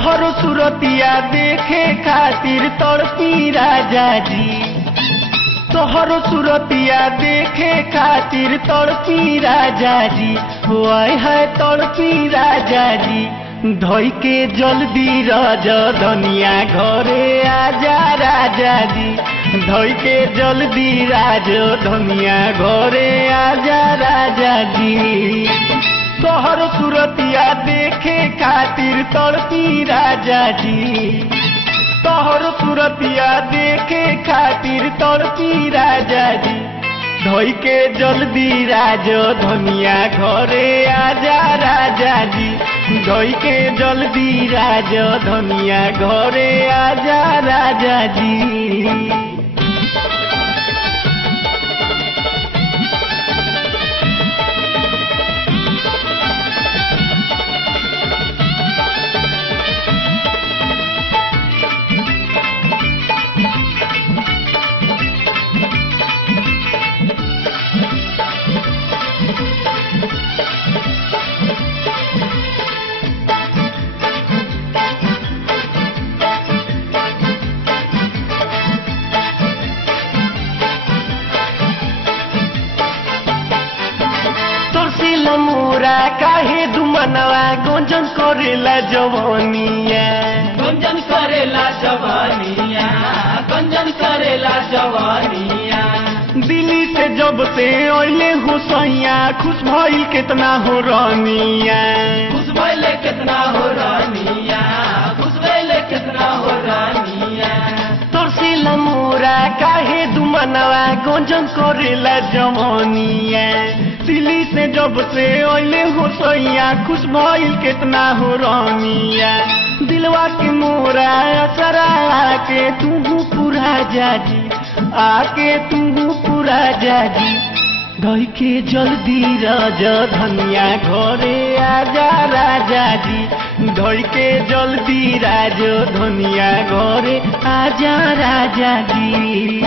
तोहरो सूरतिया देखे खातिर तड़पी राजा जी, तोहरो सूरतिया देखे खातिर तड़पी राजा जी, आए है तड़पी राजा जी। धोई के जल्दी राजधनिया घरे आजा राजा जी, धोई के जल्दी राजधनिया घरे आजा राजा जी। तोहरो सूरतिया देखे खातिर तड़पी राजा जी, तोहरो सूरतिया देखे खातिर तड़पी राजा जी। धोई के जल्दी राजधनिया घरे आजा राजा जी, धोई के जल्दी राजधनिया घरे आजा राजा जी। मोरा काहे दुमनवा गुंजन करेला जवानिया, गुंजन करेला जवानिया, गुंजन करेला जवानिया। दिल्ली से जब से ओइले हुसैया खुश भइल कितना हो रानिया, खुश भइल कितना हो रानिया, खुश भइल कितना हो रानिया। तरसेला मोरा काहे दुमनवा गुंजन करेला जवानिया, दिल्ली से जब से ओइले हुसैया खुश भइल कितना हो रानिया। दिलवा के मोरा असरा आके तू पूरा जाजी, आके तू पूरा जाजी। धोई के जल्दी राजधनिया घरे आजा राजा जी, धोई के जल्दी राजधनिया घरे आजा राजा जी।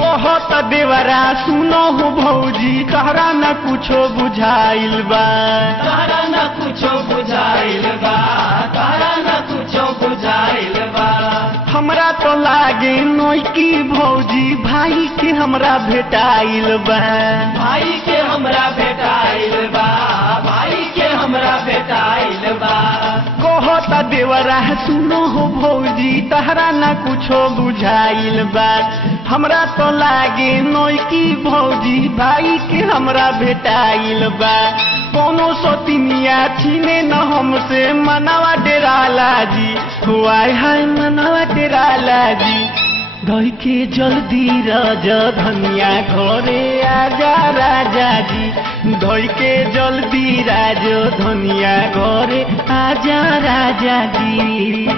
कहत देवरा सुनो हो भौजी, तहरा न कुछो बुझाइल बा, तहरा न कुछो बुझाइल बा, तहरा न कुछो बुझाइल बा। हमरा तो लागे नौकी भौजी भाई के हमरा भेटाइल बा, भाई के हमरा भेटाइल बा, भाई के हमरा भेटाइल बा। कहत देवरा सुनो हो भौजी, तहरा न कुछो बुझाइल बा। हमरा तो लागे नौकी भौजी भाई के हमरा भेटाइल बा। कोनो सोतिनिया छीने न हमसे मनवा डेराला जी, हुआई है मनवा डेराला जी। धोई के जल्दी राजधनिया घरे आजा राजा जी, धोई के जल्दी राजधनिया घरे आजा राजा जी।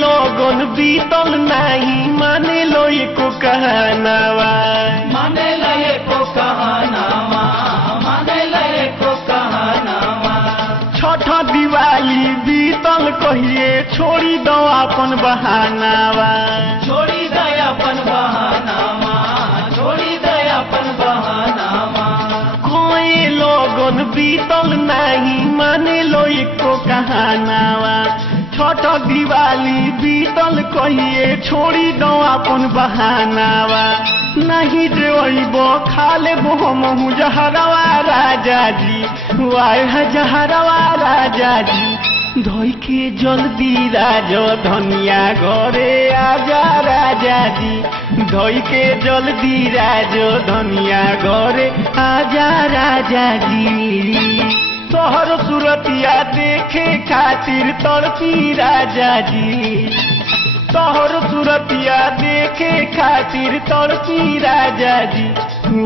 लोगन बीतल नहीं माने लो एको कहनावा, माने लो एको कहनावा, माने लो एको कहनावा। छठ दिवाली बीतल कहिए छोड़ी दो अपन बहानावा, छोड़ी दो अपन बहानावा, छोड़ी दो अपन बहानावा। कोई लोगन बीतल नहीं माने लो एको कहनावा, छठ दिवाली बीतल कहिए छोड़ी दो अपन बहानावा नहीं जेबो खा लेबो हमहू जहरवा राजा जी वाह जहरवा राजा जी धोई के जल्दी राजो धनिया घरे आजा राजा जी धोई के जल्दी राजो धनिया घरे आजा राजा जी तोहर सूरतिया देखे खातिर तड़पी राजा जी तोहर सूरतिया देखे खातिर तड़पी राजा जी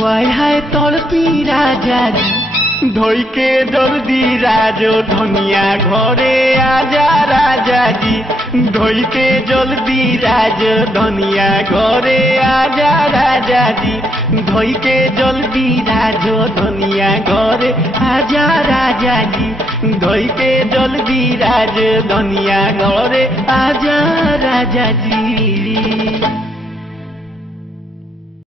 वाय हाय तड़पी राजा जी धोई के जल्दी राजो धनिया घरे आजा राजा जी धोई के जल्दी राजो धनिया घरे आजा राजा जी धोई के जल्दी राजो धनिया घरे आजा राजा जी धोई के जल्दी राजो धनिया घरे आजा राजा जी।